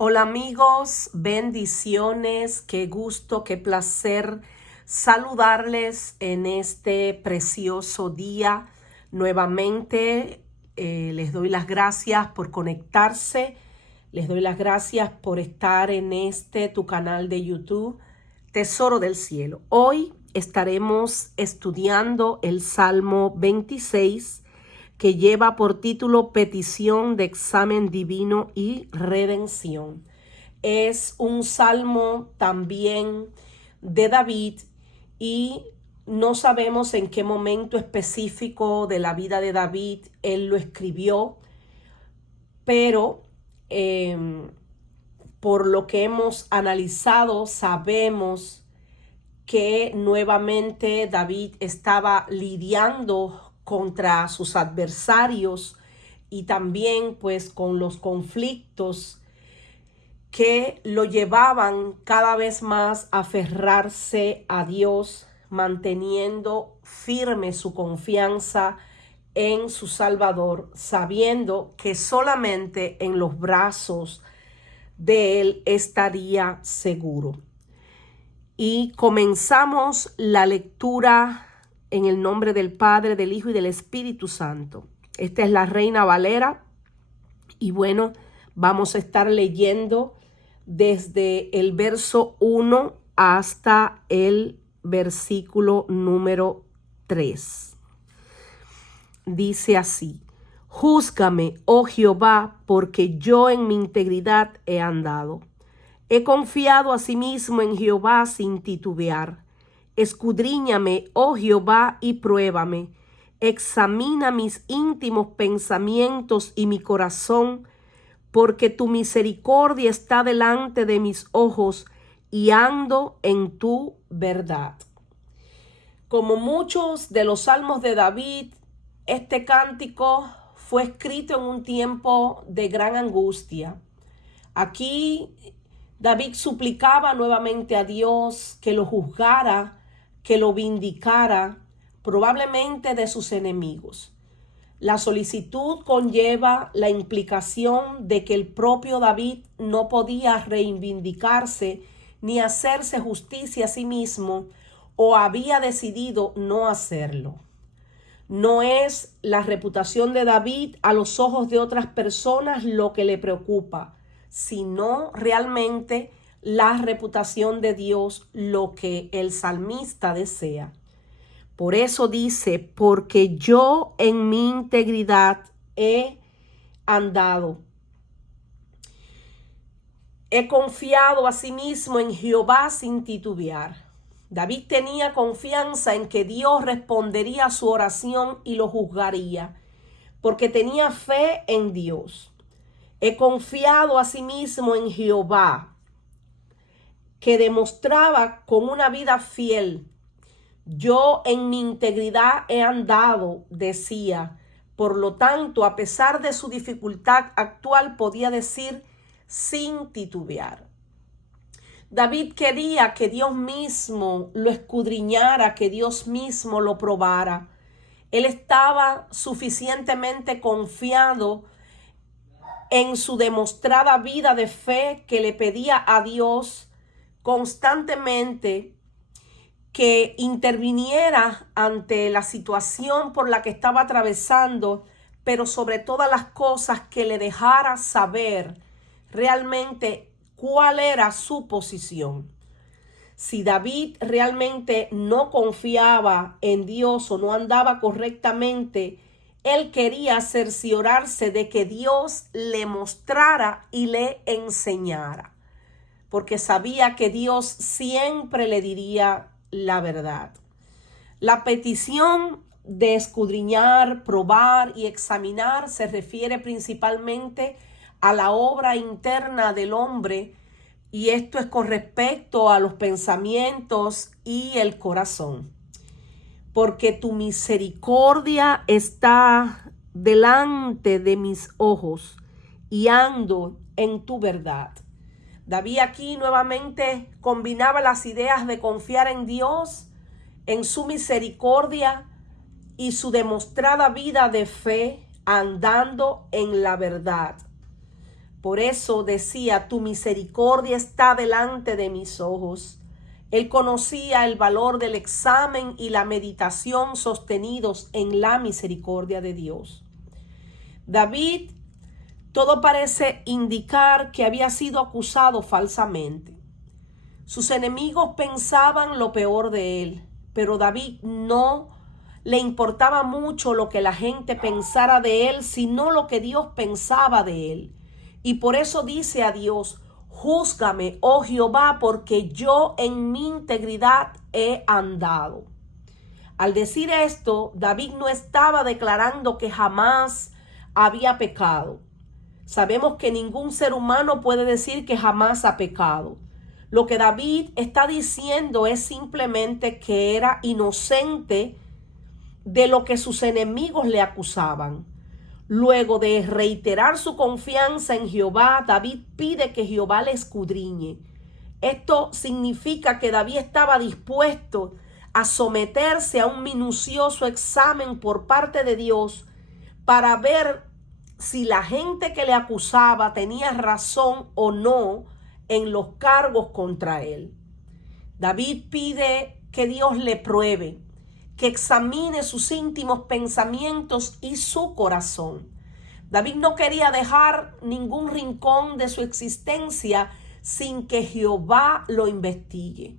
Hola amigos, bendiciones, qué gusto, qué placer saludarles en este precioso día. Nuevamente les doy las gracias por conectarse, les doy las gracias por estar en tu canal de YouTube, Tesoro del Cielo. Hoy estaremos estudiando el Salmo 26, que lleva por título Petición de examen divino y redención. Es un salmo también de David y no sabemos en qué momento específico de la vida de David él lo escribió, pero por lo que hemos analizado sabemos que nuevamente David estaba lidiando contra sus adversarios y también pues con los conflictos que lo llevaban cada vez más a aferrarse a Dios, manteniendo firme su confianza en su Salvador, sabiendo que solamente en los brazos de Él estaría seguro. Y comenzamos la lectura en el nombre del Padre, del Hijo y del Espíritu Santo. Esta es la Reina Valera y bueno, vamos a estar leyendo desde el verso 1 hasta el versículo número 3. Dice así: Júzgame, oh Jehová, porque yo en mi integridad he andado. He confiado asimismo en Jehová sin titubear. Escudriñame, oh Jehová, y pruébame. Examina mis íntimos pensamientos y mi corazón, porque tu misericordia está delante de mis ojos y ando en tu verdad. Como muchos de los salmos de David, este cántico fue escrito en un tiempo de gran angustia. Aquí David suplicaba nuevamente a Dios que lo juzgara, que lo vindicara, probablemente de sus enemigos. La solicitud conlleva la implicación de que el propio David no podía reivindicarse ni hacerse justicia a sí mismo, o había decidido no hacerlo. No es la reputación de David a los ojos de otras personas lo que le preocupa, sino realmente la reputación de Dios, lo que el salmista desea. Por eso dice: porque yo en mi integridad he andado. He confiado asimismo en Jehová sin titubear. David tenía confianza en que Dios respondería a su oración y lo juzgaría, porque tenía fe en Dios. He confiado asimismo en Jehová, que demostraba con una vida fiel. Yo en mi integridad he andado, decía. Por lo tanto, a pesar de su dificultad actual, podía decir sin titubear. David quería que Dios mismo lo escudriñara, que Dios mismo lo probara. Él estaba suficientemente confiado en su demostrada vida de fe, que le pedía a Dios constantemente que interviniera ante la situación por la que estaba atravesando, pero sobre todas las cosas que le dejara saber realmente cuál era su posición. Si David realmente no confiaba en Dios o no andaba correctamente, él quería cerciorarse de que Dios le mostrara y le enseñara, porque sabía que Dios siempre le diría la verdad. La petición de escudriñar, probar y examinar se refiere principalmente a la obra interna del hombre, y esto es con respecto a los pensamientos y el corazón. Porque tu misericordia está delante de mis ojos y ando en tu verdad. David aquí nuevamente combinaba las ideas de confiar en Dios, en su misericordia y su demostrada vida de fe andando en la verdad. Por eso decía, tu misericordia está delante de mis ojos. Él conocía el valor del examen y la meditación sostenidos en la misericordia de Dios. David, todo parece indicar que había sido acusado falsamente. Sus enemigos pensaban lo peor de él, pero David no le importaba mucho lo que la gente pensara de él, sino lo que Dios pensaba de él. Y por eso dice a Dios, júzgame, oh Jehová, porque yo en mi integridad he andado. Al decir esto, David no estaba declarando que jamás había pecado. Sabemos que ningún ser humano puede decir que jamás ha pecado. Lo que David está diciendo es simplemente que era inocente de lo que sus enemigos le acusaban. Luego de reiterar su confianza en Jehová, David pide que Jehová le escudriñe. Esto significa que David estaba dispuesto a someterse a un minucioso examen por parte de Dios para ver si la gente que le acusaba tenía razón o no en los cargos contra él. David pide que Dios le pruebe, que examine sus íntimos pensamientos y su corazón. David no quería dejar ningún rincón de su existencia sin que Jehová lo investigue.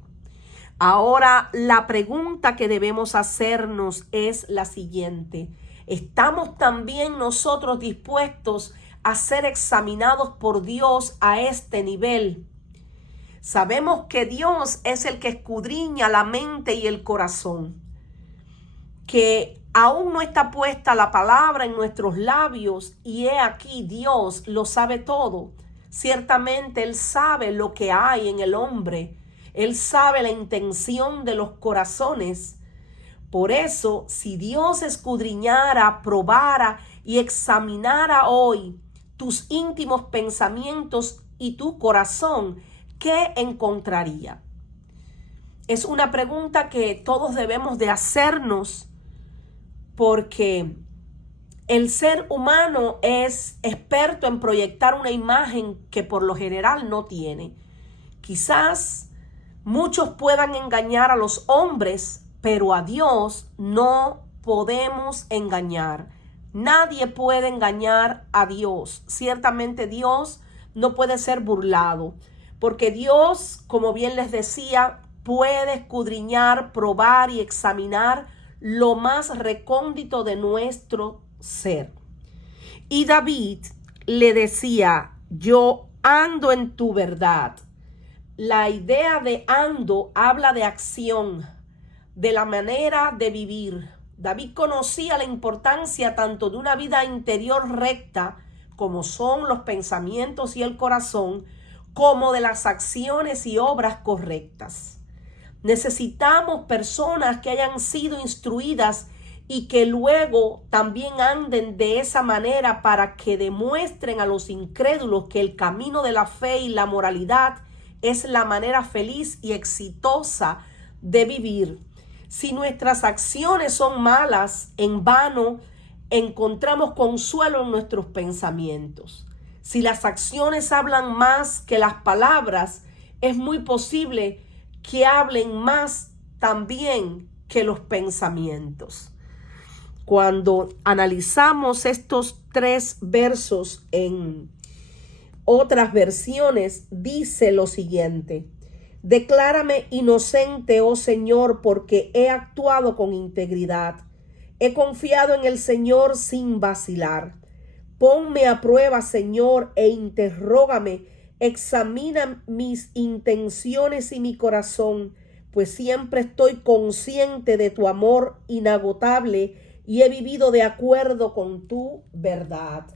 Ahora, la pregunta que debemos hacernos es la siguiente: ¿estamos también nosotros dispuestos a ser examinados por Dios a este nivel? Sabemos que Dios es el que escudriña la mente y el corazón, que aún no está puesta la palabra en nuestros labios y he aquí Dios lo sabe todo. Ciertamente Él sabe lo que hay en el hombre, Él sabe la intención de los corazones. Por eso, si Dios escudriñara, probara y examinara hoy tus íntimos pensamientos y tu corazón, ¿qué encontraría? Es una pregunta que todos debemos de hacernos, porque el ser humano es experto en proyectar una imagen que por lo general no tiene. Quizás muchos puedan engañar a los hombres, pero a Dios no podemos engañar. Nadie puede engañar a Dios. Ciertamente Dios no puede ser burlado, porque Dios, como bien les decía, puede escudriñar, probar y examinar lo más recóndito de nuestro ser. Y David le decía, yo ando en tu verdad. La idea de ando habla de acción, de la manera de vivir. David conocía la importancia tanto de una vida interior recta, como son los pensamientos y el corazón, como de las acciones y obras correctas. Necesitamos personas que hayan sido instruidas y que luego también anden de esa manera para que demuestren a los incrédulos que el camino de la fe y la moralidad es la manera feliz y exitosa de vivir. Si nuestras acciones son malas, en vano encontramos consuelo en nuestros pensamientos. Si las acciones hablan más que las palabras, es muy posible que hablen más también que los pensamientos. Cuando analizamos estos 3 versos en otras versiones, dice lo siguiente: declárame inocente, oh Señor, porque he actuado con integridad. He confiado en el Señor sin vacilar. Ponme a prueba, Señor, e interrógame. Examina mis intenciones y mi corazón, pues siempre estoy consciente de tu amor inagotable y he vivido de acuerdo con tu verdad.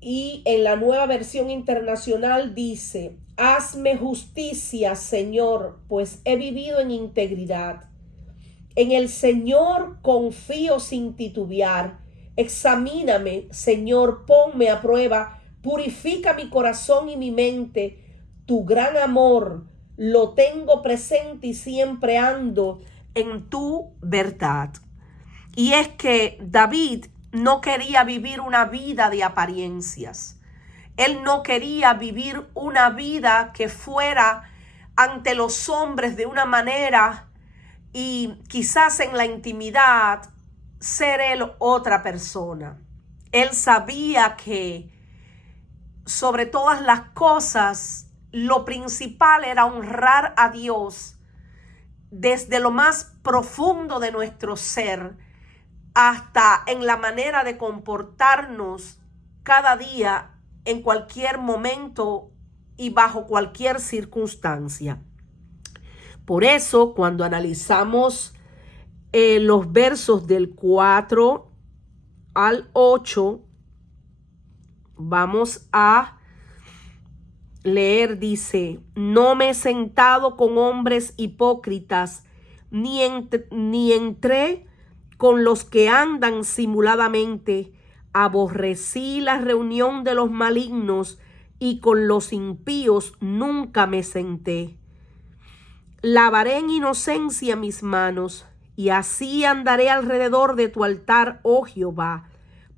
Y en la Nueva Versión Internacional dice: hazme justicia, Señor, pues he vivido en integridad. En el Señor confío sin titubear. Examíname, Señor, ponme a prueba. Purifica mi corazón y mi mente. Tu gran amor lo tengo presente y siempre ando en tu verdad. Y es que David no quería vivir una vida de apariencias. Él no quería vivir una vida que fuera ante los hombres de una manera y quizás en la intimidad ser él otra persona. Él sabía que sobre todas las cosas lo principal era honrar a Dios desde lo más profundo de nuestro ser hasta en la manera de comportarnos cada día, en cualquier momento y bajo cualquier circunstancia. Por eso, cuando analizamos los versos del 4 al 8, vamos a leer, dice: no me he sentado con hombres hipócritas, ni entré con los que andan simuladamente. Aborrecí la reunión de los malignos, y con los impíos nunca me senté. Lavaré en inocencia mis manos, y así andaré alrededor de tu altar, oh Jehová,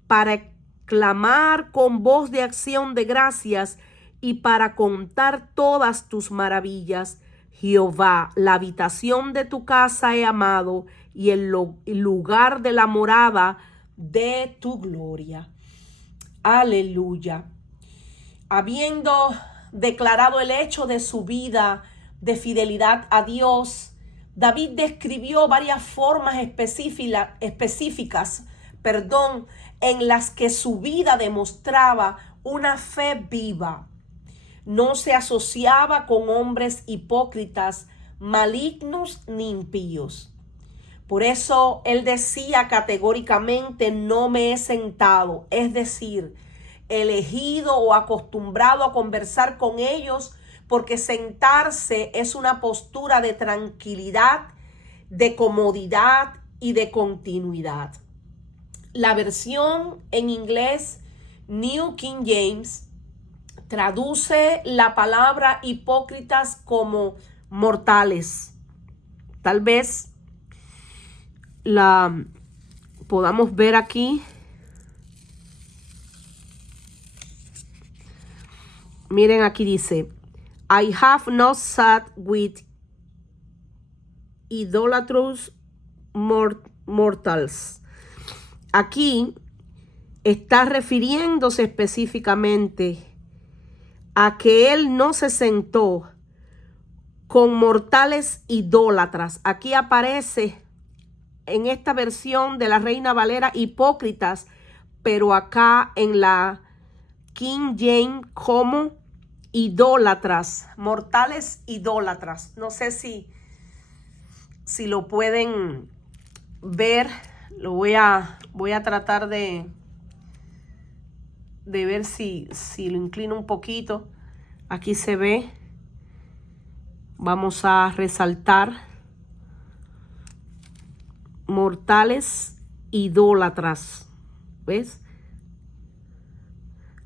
para clamar con voz de acción de gracias y para contar todas tus maravillas. Jehová, la habitación de tu casa he amado, y el lugar de la morada de tu gloria. Aleluya. Habiendo declarado el hecho de su vida de fidelidad a Dios, David describió varias formas específicas, en las que su vida demostraba una fe viva. No se asociaba con hombres hipócritas, malignos ni impíos. Por eso él decía categóricamente: no me he sentado, es decir, elegido o acostumbrado a conversar con ellos, porque sentarse es una postura de tranquilidad, de comodidad y de continuidad. La versión en inglés New King James traduce la palabra hipócritas como mortales. Tal vez la podamos ver aquí. Miren, aquí dice: I have not sat with idolatrous mortals. Aquí está refiriéndose específicamente a que él no se sentó con mortales idólatras. Aquí aparece en esta versión de la Reina Valera hipócritas, pero acá en la King James como idólatras, mortales idólatras. No sé si lo pueden ver. Lo voy a tratar de ver si lo inclino un poquito. Aquí se ve. Vamos a resaltar: mortales idólatras. ¿Ves?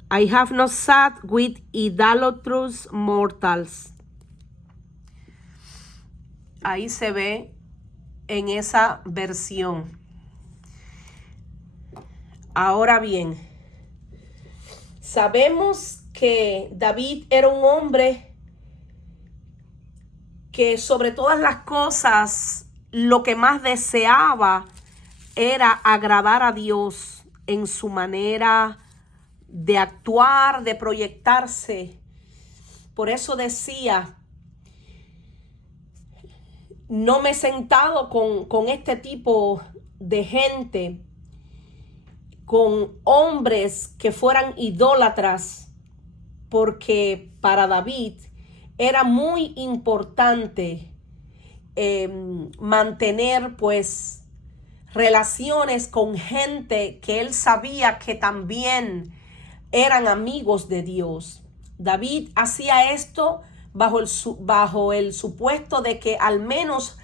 I have not sat with idolatrous mortals. Ahí se ve en esa versión. Ahora bien, sabemos que David era un hombre que sobre todas las cosas lo que más deseaba era agradar a Dios en su manera de actuar, de proyectarse. Por eso decía: no me he sentado con este tipo de gente, con hombres que fueran idólatras, porque para David era muy importante mantener pues relaciones con gente que él sabía que también eran amigos de Dios. David hacía esto bajo el supuesto de que al menos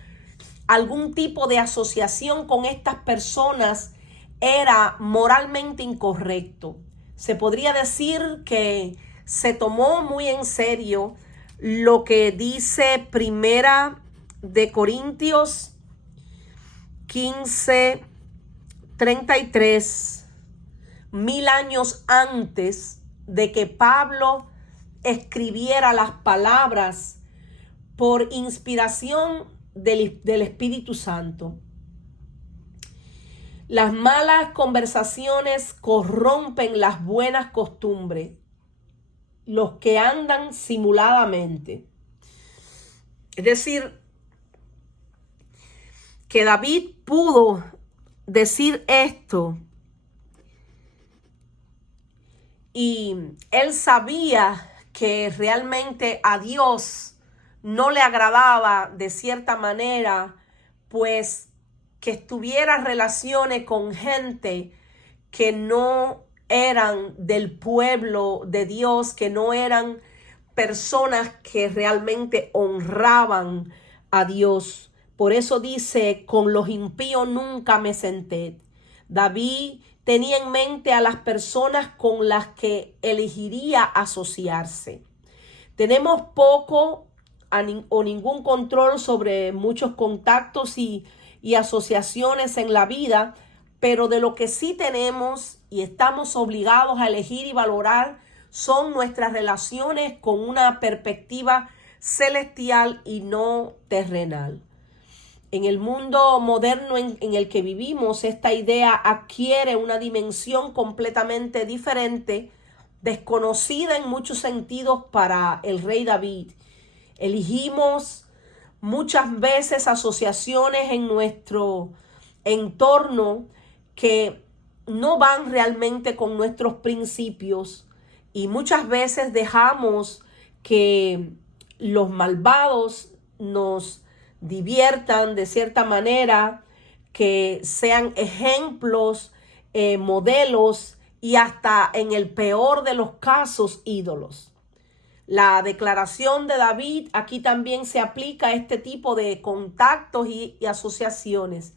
algún tipo de asociación con estas personas era moralmente incorrecto. Se podría decir que se tomó muy en serio lo que dice Primera de Corintios 15:33. 1000 años antes de que Pablo escribiera las palabras por inspiración del Espíritu Santo. Las malas conversaciones corrompen las buenas costumbres, los que andan simuladamente. Es decir, que David pudo decir esto y él sabía que realmente a Dios no le agradaba de cierta manera, pues que estuviera en relaciones con gente que no eran del pueblo de Dios, que no eran personas que realmente honraban a Dios. Por eso dice, con los impíos nunca me senté. David tenía en mente a las personas con las que elegiría asociarse. Tenemos poco o ningún control sobre muchos contactos y asociaciones en la vida, pero de lo que sí tenemos y estamos obligados a elegir y valorar son nuestras relaciones con una perspectiva celestial y no terrenal. En el mundo moderno en el que vivimos, esta idea adquiere una dimensión completamente diferente, desconocida en muchos sentidos para el rey David. Elegimos muchas veces asociaciones en nuestro entorno que no van realmente con nuestros principios y muchas veces dejamos que los malvados nos diviertan de cierta manera, que sean ejemplos, modelos y hasta en el peor de los casos ídolos. La declaración de David aquí también se aplica a este tipo de contactos y asociaciones.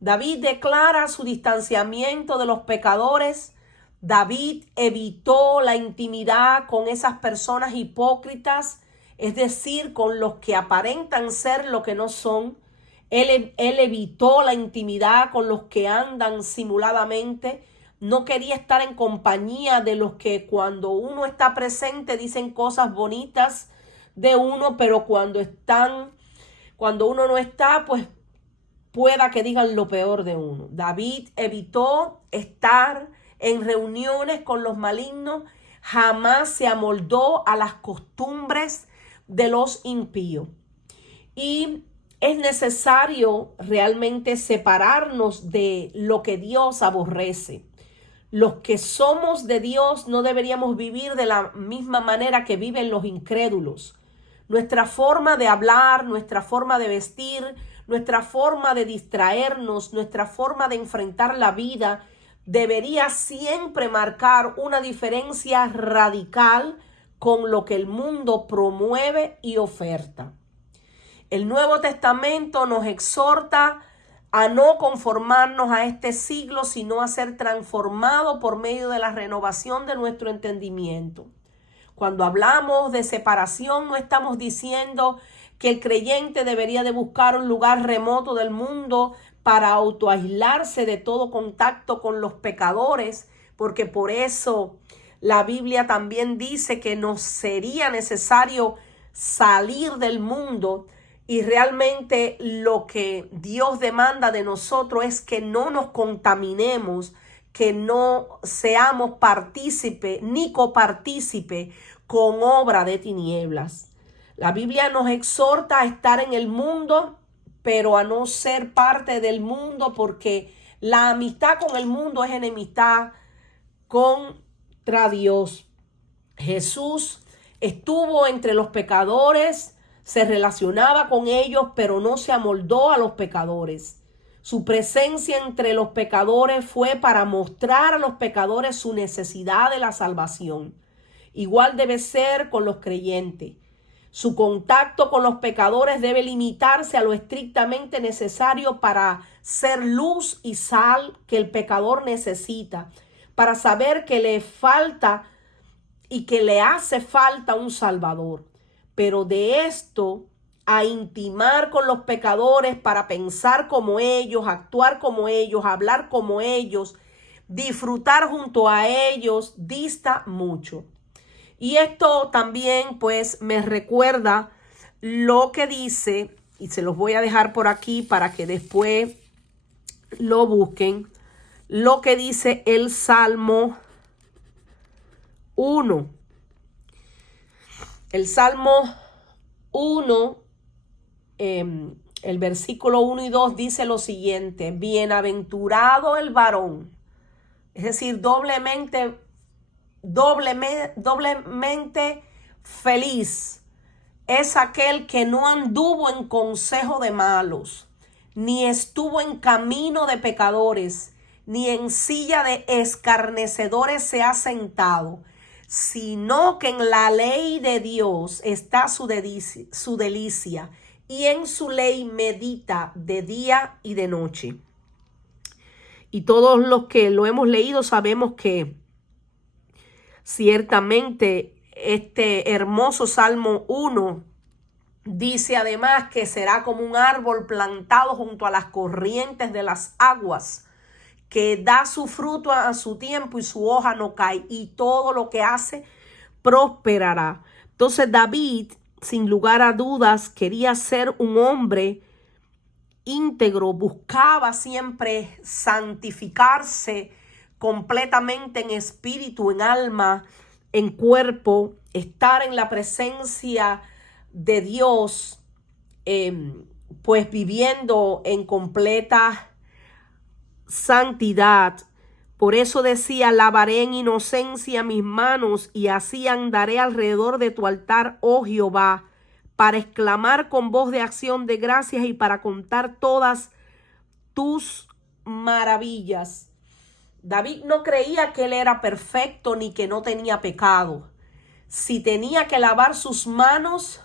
David declara su distanciamiento de los pecadores. David evitó la intimidad con esas personas hipócritas, es decir, con los que aparentan ser lo que no son. Él evitó la intimidad con los que andan simuladamente. No quería estar en compañía de los que cuando uno está presente dicen cosas bonitas de uno, pero cuando uno no está, pues pueda que digan lo peor de uno. David evitó estar en reuniones con los malignos, jamás se amoldó a las costumbres de los impíos. Y es necesario realmente separarnos de lo que Dios aborrece. Los que somos de Dios no deberíamos vivir de la misma manera que viven los incrédulos. Nuestra forma de hablar, nuestra forma de vestir, nuestra forma de distraernos, nuestra forma de enfrentar la vida debería siempre marcar una diferencia radical con lo que el mundo promueve y oferta. El Nuevo Testamento nos exhorta a no conformarnos a este siglo, sino a ser transformados por medio de la renovación de nuestro entendimiento. Cuando hablamos de separación, no estamos diciendo que el creyente debería de buscar un lugar remoto del mundo para autoaislarse de todo contacto con los pecadores, porque por eso la Biblia también dice que nos sería necesario salir del mundo. Y realmente lo que Dios demanda de nosotros es que no nos contaminemos, que no seamos partícipe ni copartícipe con obra de tinieblas. La Biblia nos exhorta a estar en el mundo, pero a no ser parte del mundo, porque la amistad con el mundo es enemistad contra Dios. Jesús estuvo entre los pecadores, se relacionaba con ellos, pero no se amoldó a los pecadores. Su presencia entre los pecadores fue para mostrar a los pecadores su necesidad de la salvación. Igual debe ser con los creyentes. Su contacto con los pecadores debe limitarse a lo estrictamente necesario para ser luz y sal que el pecador necesita, para saber que le falta y que le hace falta un Salvador. Pero de esto a intimar con los pecadores para pensar como ellos, actuar como ellos, hablar como ellos, disfrutar junto a ellos dista mucho. Y esto también pues me recuerda lo que dice, y se los voy a dejar por aquí para que después lo busquen, lo que dice el Salmo 1. El Salmo 1, el versículo 1 y 2 dice lo siguiente: bienaventurado el varón, es decir, doblemente feliz es aquel que no anduvo en consejo de malos, ni estuvo en camino de pecadores, ni en silla de escarnecedores se ha sentado, sino que en la ley de Dios está su delicia, y en su ley medita de día y de noche. Y todos los que lo hemos leído sabemos que ciertamente este hermoso Salmo 1 dice además que será como un árbol plantado junto a las corrientes de las aguas, que da su fruto a su tiempo y su hoja no cae, y todo lo que hace prosperará. Entonces David, sin lugar a dudas, quería ser un hombre íntegro, buscaba siempre santificarse completamente en espíritu, en alma, en cuerpo, estar en la presencia de Dios, pues viviendo en completa santidad. Por eso decía: lavaré en inocencia mis manos y así andaré alrededor de tu altar, oh Jehová, para exclamar con voz de acción de gracias y para contar todas tus maravillas. David no creía que él era perfecto ni que no tenía pecado. Si tenía que lavar sus manos,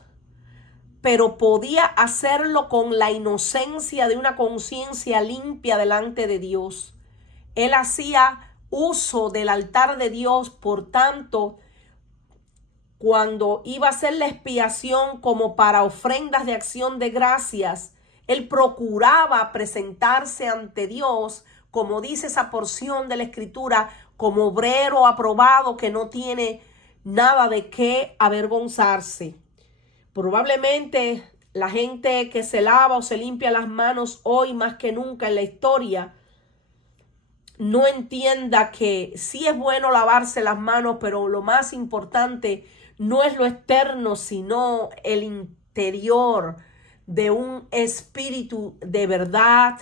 pero podía hacerlo con la inocencia de una conciencia limpia delante de Dios. Él hacía uso del altar de Dios, por tanto, cuando iba a hacer la expiación como para ofrendas de acción de gracias, él procuraba presentarse ante Dios, como dice esa porción de la Escritura, como obrero aprobado que no tiene nada de qué avergonzarse. Probablemente la gente que se lava o se limpia las manos hoy más que nunca en la historia no entienda que sí es bueno lavarse las manos, pero lo más importante no es lo externo, sino el interior de un espíritu de verdad,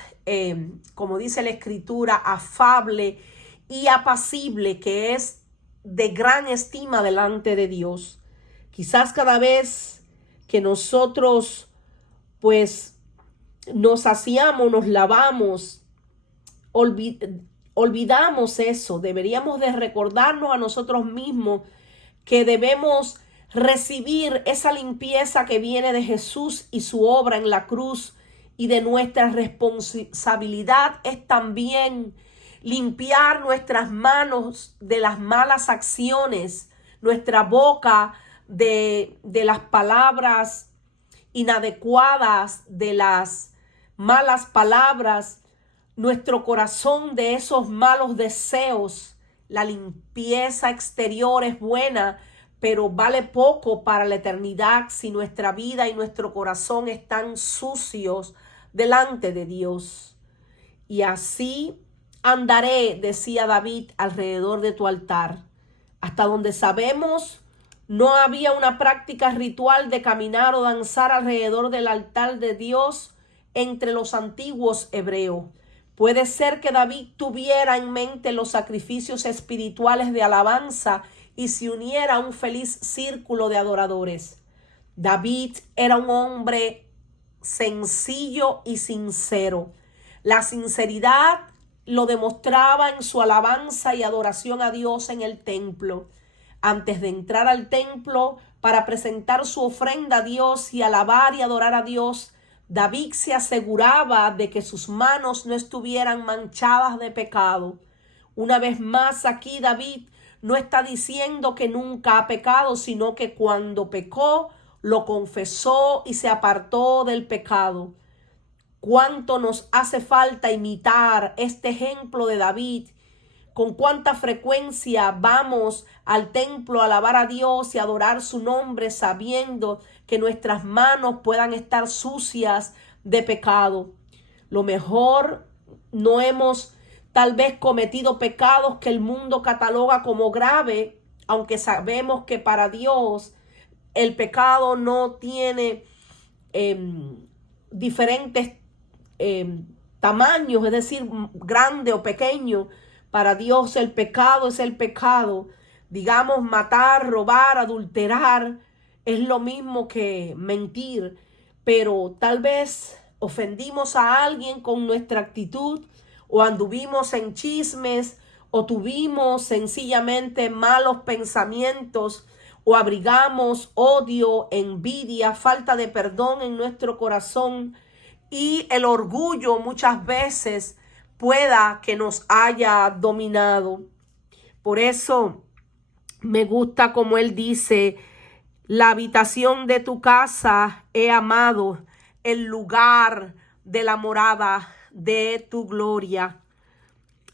como dice la Escritura, afable y apacible, que es de gran estima delante de Dios. Quizás cada vez que nosotros pues nos aseamos, nos lavamos, olvidamos eso. Deberíamos de recordarnos a nosotros mismos que debemos recibir esa limpieza que viene de Jesús y su obra en la cruz, y de nuestra responsabilidad es también limpiar nuestras manos de las malas acciones, nuestra boca de las palabras inadecuadas, de las malas palabras, nuestro corazón de esos malos deseos. La limpieza exterior es buena, pero vale poco para la eternidad si nuestra vida y nuestro corazón están sucios delante de Dios. Y así andaré, decía David, alrededor de tu altar. Hasta donde sabemos, no había una práctica ritual de caminar o danzar alrededor del altar de Dios entre los antiguos hebreos. Puede ser que David tuviera en mente los sacrificios espirituales de alabanza y se uniera a un feliz círculo de adoradores. David era un hombre sencillo y sincero. La sinceridad lo demostraba en su alabanza y adoración a Dios en el templo. Antes de entrar al templo para presentar su ofrenda a Dios y alabar y adorar a Dios, David se aseguraba de que sus manos no estuvieran manchadas de pecado. Una vez más, aquí David no está diciendo que nunca ha pecado, sino que cuando pecó, lo confesó y se apartó del pecado. Cuánto nos hace falta imitar este ejemplo de David con cuánta frecuencia vamos al templo a alabar a Dios y adorar su nombre, sabiendo que nuestras manos puedan estar sucias de pecado. Lo mejor, no hemos tal vez cometido pecados que el mundo cataloga como grave, aunque sabemos que para Dios el pecado no tiene diferentes tamaños, es decir, grande o pequeño. Para Dios el pecado es el pecado. Digamos, matar, robar, adulterar es lo mismo que mentir, pero tal vez ofendimos a alguien con nuestra actitud, o anduvimos en chismes, o tuvimos sencillamente malos pensamientos, o abrigamos odio, envidia, falta de perdón en nuestro corazón, y el orgullo muchas veces pueda que nos haya dominado. Por eso me gusta como él dice: la habitación de tu casa he amado, el lugar de la morada de tu gloria.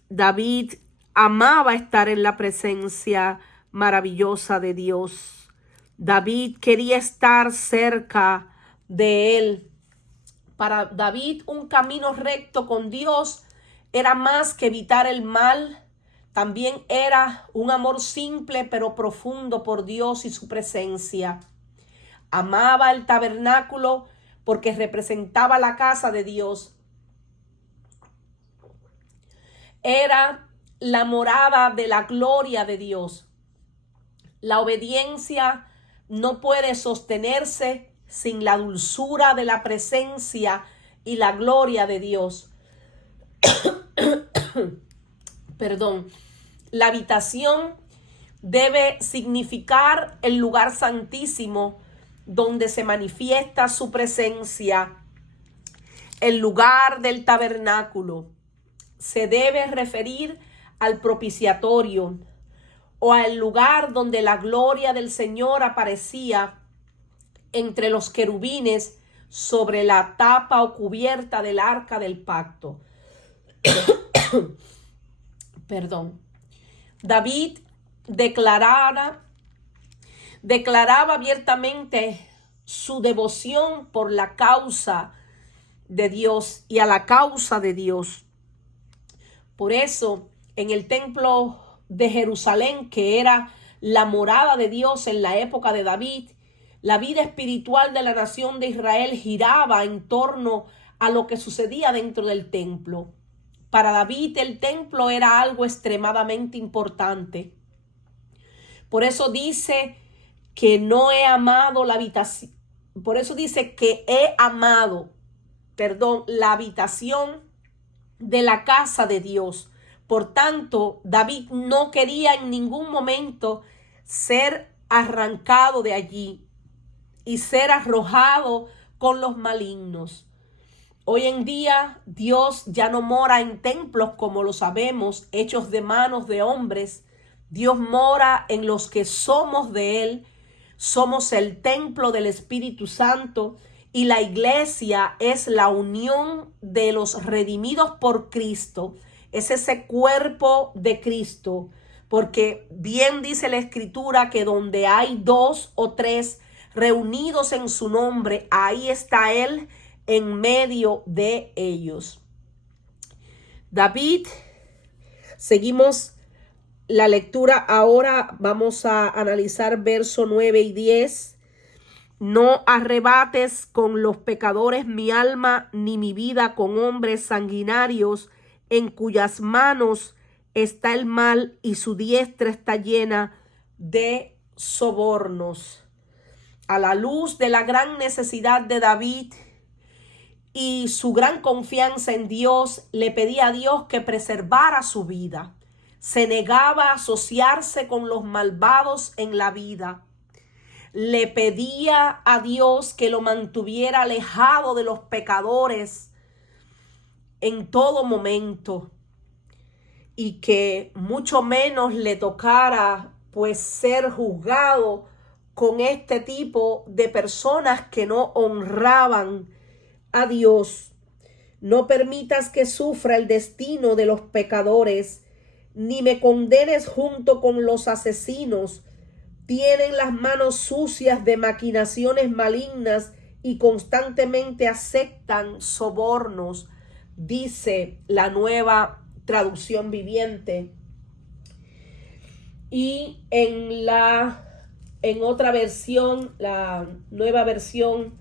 David amaba estar en la presencia maravillosa de Dios. David quería estar cerca de él. Para David, un camino recto con Dios era más que evitar el mal. También era un amor simple pero profundo por Dios y su presencia. Amaba el tabernáculo porque representaba la casa de Dios. Era la morada de la gloria de Dios. La obediencia no puede sostenerse sin la dulzura de la presencia y la gloria de Dios. Perdón. La habitación debe significar el lugar santísimo donde se manifiesta su presencia. El lugar del tabernáculo se debe referir al propiciatorio, o al lugar donde la gloria del Señor aparecía entre los querubines sobre la tapa o cubierta del arca del pacto. Perdón. David declaraba abiertamente su devoción por la causa de Dios y a la causa de Dios. Por eso, en el templo de Jerusalén, que era la morada de Dios en la época de David, la vida espiritual de la nación de Israel giraba en torno a lo que sucedía dentro del templo. Para David el templo era algo extremadamente importante. Por eso dice que no he amado la habitación. Por eso dice que he amado, la habitación de la casa de Dios. Por tanto, David no quería en ningún momento ser arrancado de allí y ser arrojado con los malignos. Hoy en día Dios ya no mora en templos como lo sabemos, hechos de manos de hombres. Dios mora en los que somos de Él. Somos el templo del Espíritu Santo, y la iglesia es la unión de los redimidos por Cristo. Es ese cuerpo de Cristo, porque bien dice la Escritura que donde hay 2 o 3 reunidos en su nombre, ahí está Él en medio de ellos. David, seguimos la lectura. Ahora vamos a analizar versos 9 y 10. No arrebates con los pecadores mi alma, ni mi vida con hombres sanguinarios, en cuyas manos está el mal y su diestra está llena de sobornos. A la luz de la gran necesidad de David y su gran confianza en Dios, le pedía a Dios que preservara su vida. Se negaba a asociarse con los malvados en la vida. Le pedía a Dios que lo mantuviera alejado de los pecadores en todo momento, y que mucho menos le tocara pues ser juzgado con este tipo de personas que no honraban a Dios. No permitas que sufra el destino de los pecadores, ni me condenes junto con los asesinos. Tienen las manos sucias de maquinaciones malignas y constantemente aceptan sobornos, dice la Nueva Traducción Viviente. Y en otra versión, la Nueva Versión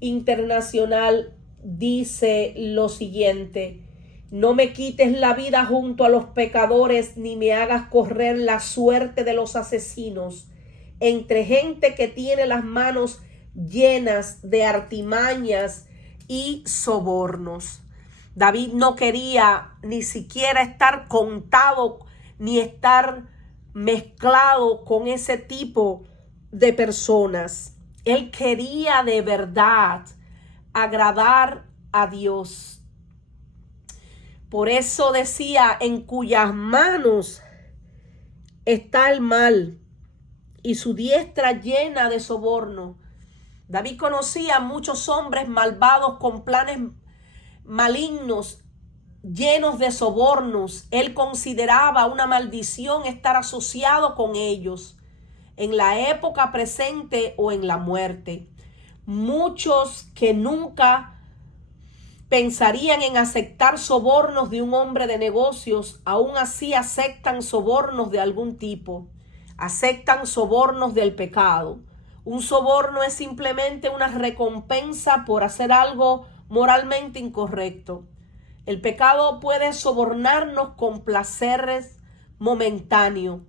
Internacional, dice lo siguiente: no me quites la vida junto a los pecadores, ni me hagas correr la suerte de los asesinos, entre gente que tiene las manos llenas de artimañas y sobornos. David no quería ni siquiera estar contado ni estar mezclado con ese tipo de personas. Él quería de verdad agradar a Dios. Por eso decía: en cuyas manos está el mal y su diestra llena de soborno. David conocía a muchos hombres malvados con planes malignos, llenos de sobornos. Él consideraba una maldición estar asociado con ellos en la época presente o en la muerte. Muchos que nunca pensarían en aceptar sobornos de un hombre de negocios, aún así aceptan sobornos de algún tipo. Aceptan sobornos del pecado. Un soborno es simplemente una recompensa por hacer algo moralmente incorrecto. El pecado puede sobornarnos con placeres momentáneos,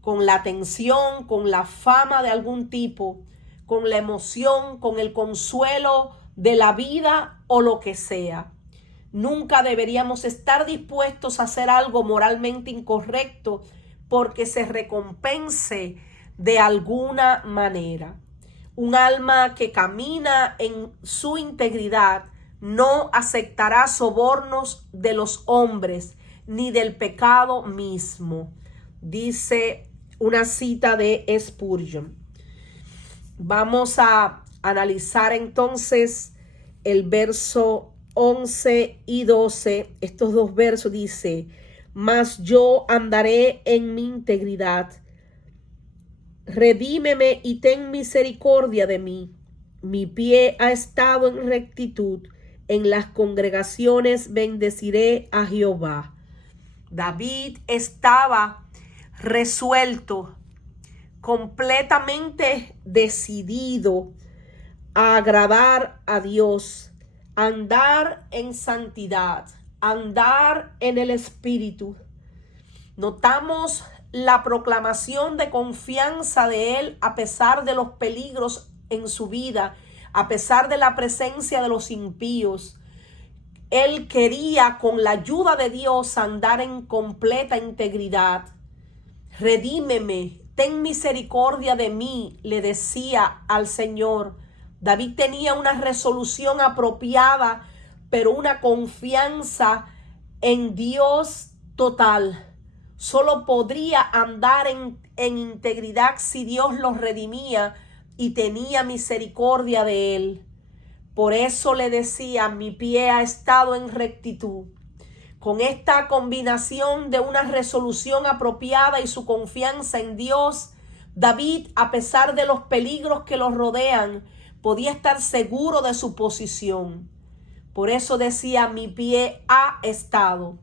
con la atención, con la fama de algún tipo, con la emoción, con el consuelo de la vida o lo que sea. Nunca deberíamos estar dispuestos a hacer algo moralmente incorrecto porque se recompense de alguna manera. Un alma que camina en su integridad no aceptará sobornos de los hombres ni del pecado mismo, dice una cita de Spurgeon. Vamos a analizar entonces el verso 11 y 12. Estos dos versos dice: mas yo andaré en mi integridad. Redímeme y ten misericordia de mí. Mi pie ha estado en rectitud. En las congregaciones bendeciré a Jehová. David estaba resuelto, completamente decidido a agradar a Dios, andar en santidad, andar en el Espíritu. Notamos la proclamación de confianza de él a pesar de los peligros en su vida, a pesar de la presencia de los impíos. Él quería, con la ayuda de Dios, andar en completa integridad. Redímeme, ten misericordia de mí, le decía al Señor. David tenía una resolución apropiada, pero una confianza en Dios total. Solo podría andar en integridad si Dios lo redimía y tenía misericordia de él. Por eso le decía: mi pie ha estado en rectitud. Con esta combinación de una resolución apropiada y su confianza en Dios, David, a pesar de los peligros que los rodean, podía estar seguro de su posición. Por eso decía: mi pie ha estado.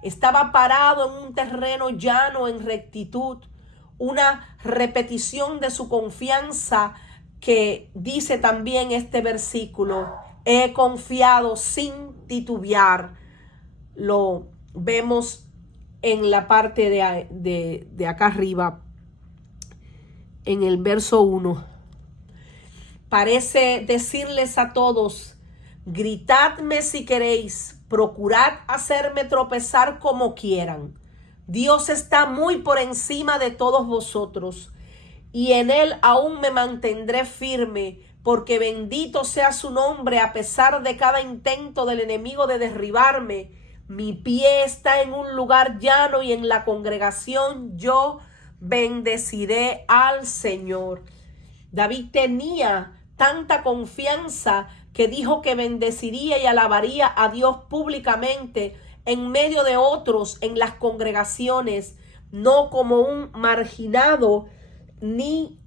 Estaba parado en un terreno llano en rectitud, una repetición de su confianza que dice también este versículo: he confiado sin titubear. Lo vemos en la parte de acá arriba, en el verso 1. Parece decirles a todos: gritadme si queréis, procurad hacerme tropezar como quieran. Dios está muy por encima de todos vosotros, y en él aún me mantendré firme, porque bendito sea su nombre a pesar de cada intento del enemigo de derribarme. Mi pie está en un lugar llano y en la congregación yo bendeciré al Señor. David tenía tanta confianza que dijo que bendeciría y alabaría a Dios públicamente en medio de otros en las congregaciones, no como un marginado ni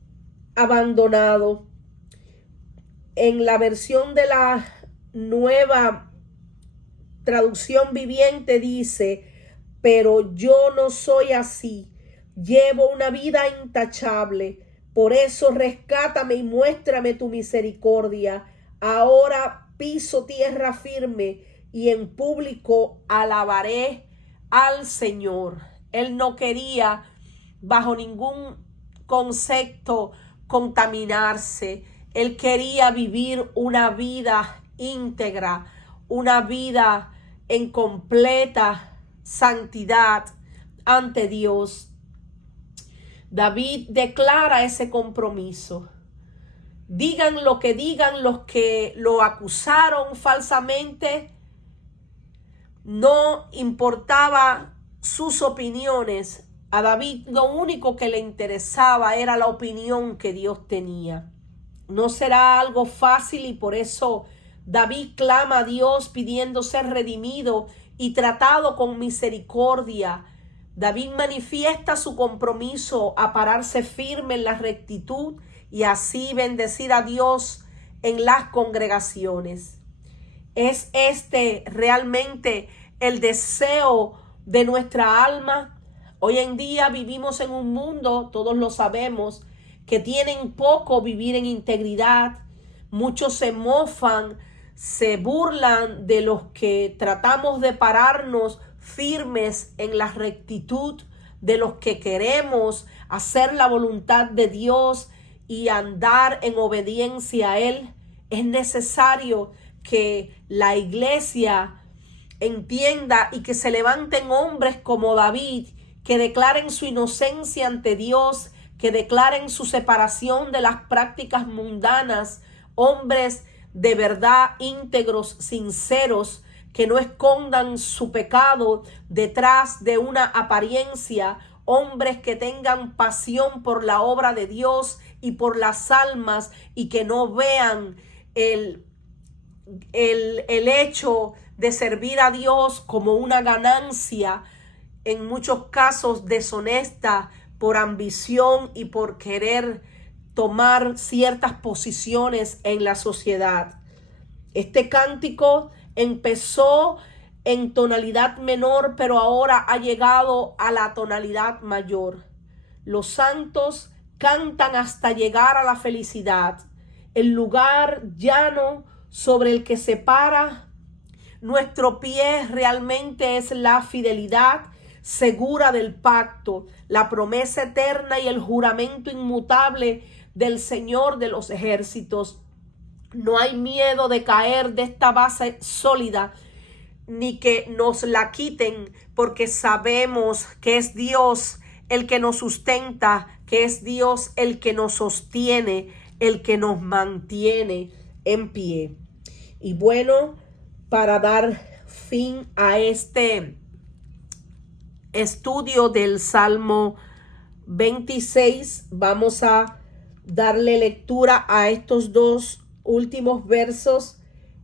abandonado. En la versión de la Nueva Traducción Viviente dice: pero yo no soy así, llevo una vida intachable, por eso rescátame y muéstrame tu misericordia. Ahora piso tierra firme y en público alabaré al Señor. Él no quería bajo ningún concepto contaminarse. Él quería vivir una vida íntegra, una vida en completa santidad ante Dios. David declara ese compromiso. Digan lo que digan los que lo acusaron falsamente, no importaba sus opiniones. A David lo único que le interesaba era la opinión que Dios tenía. No será algo fácil y por eso David clama a Dios pidiendo ser redimido y tratado con misericordia. David manifiesta su compromiso a pararse firme en la rectitud y así bendecir a Dios en las congregaciones. ¿Es este realmente el deseo de nuestra alma? Hoy en día vivimos en un mundo, todos lo sabemos, que tienen poco vivir en integridad. Muchos se mofan, se burlan de los que tratamos de pararnos firmes en la rectitud, de los que queremos hacer la voluntad de Dios y andar en obediencia a Él. Es necesario que la iglesia entienda y que se levanten hombres como David, que declaren su inocencia ante Dios, que declaren su separación de las prácticas mundanas, hombres de verdad íntegros, sinceros, que no escondan su pecado detrás de una apariencia, hombres que tengan pasión por la obra de Dios y por las almas y que no vean el hecho de servir a Dios como una ganancia, en muchos casos deshonesta, por ambición y por querer tomar ciertas posiciones en la sociedad. Este cántico empezó en tonalidad menor, pero ahora ha llegado a la tonalidad mayor. Los santos cantan hasta llegar a la felicidad, el lugar llano sobre el que se para nuestro pie realmente es la fidelidad segura del pacto, la promesa eterna y el juramento inmutable del Señor de los ejércitos. No hay miedo de caer de esta base sólida, ni que nos la quiten, porque sabemos que es Dios el que nos sustenta, que es Dios el que nos sostiene, el que nos mantiene en pie. Y bueno, para dar fin a este estudio del Salmo 26, vamos a darle lectura a estos dos últimos versos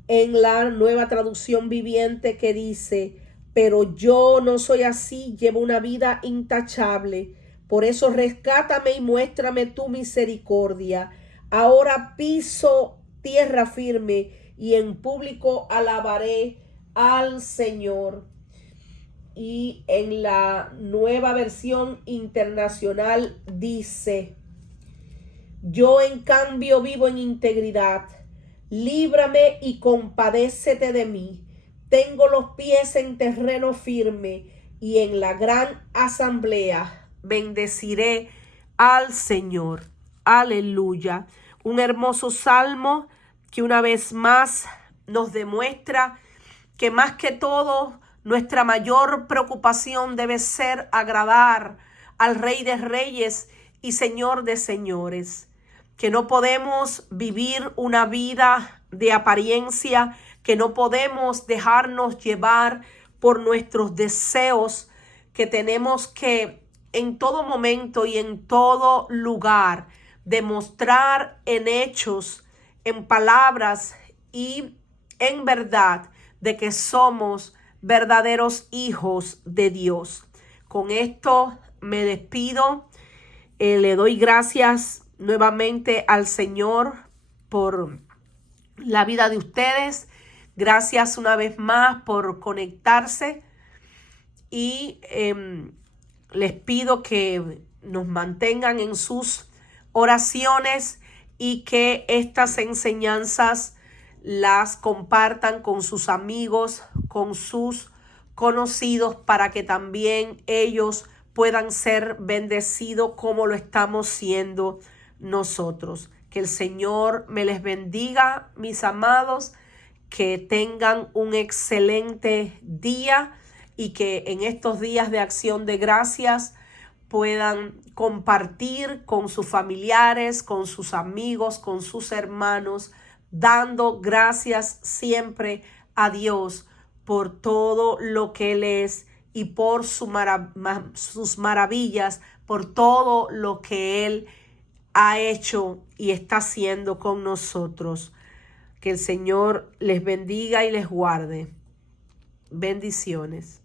en la Nueva Traducción Viviente, que dice: pero yo no soy así, llevo una vida intachable, por eso rescátame y muéstrame tu misericordia. Ahora piso tierra firme y en público alabaré al Señor. Y en la Nueva Versión Internacional dice: yo en cambio vivo en integridad, líbrame y compadécete de mí. Tengo los pies en terreno firme y en la gran asamblea bendeciré al Señor. Aleluya. Un hermoso salmo que una vez más nos demuestra que más que todo nuestra mayor preocupación debe ser agradar al Rey de Reyes y Señor de Señores. Que no podemos vivir una vida de apariencia, que no podemos dejarnos llevar por nuestros deseos, que tenemos que en todo momento y en todo lugar demostrar en hechos, en palabras y en verdad de que somos verdaderos hijos de Dios. Con esto me despido. Le doy gracias nuevamente al Señor por la vida de ustedes. Gracias una vez más por conectarse y les pido que nos mantengan en sus oraciones y que estas enseñanzas las compartan con sus amigos, con sus conocidos, para que también ellos puedan ser bendecidos como lo estamos siendo nosotros. Que el Señor me les bendiga, mis amados, que tengan un excelente día y que en estos días de acción de gracias puedan compartir con sus familiares, con sus amigos, con sus hermanos, dando gracias siempre a Dios por todo lo que Él es y por sus maravillas, por todo lo que Él ha hecho y está haciendo con nosotros. Que el Señor les bendiga y les guarde. Bendiciones.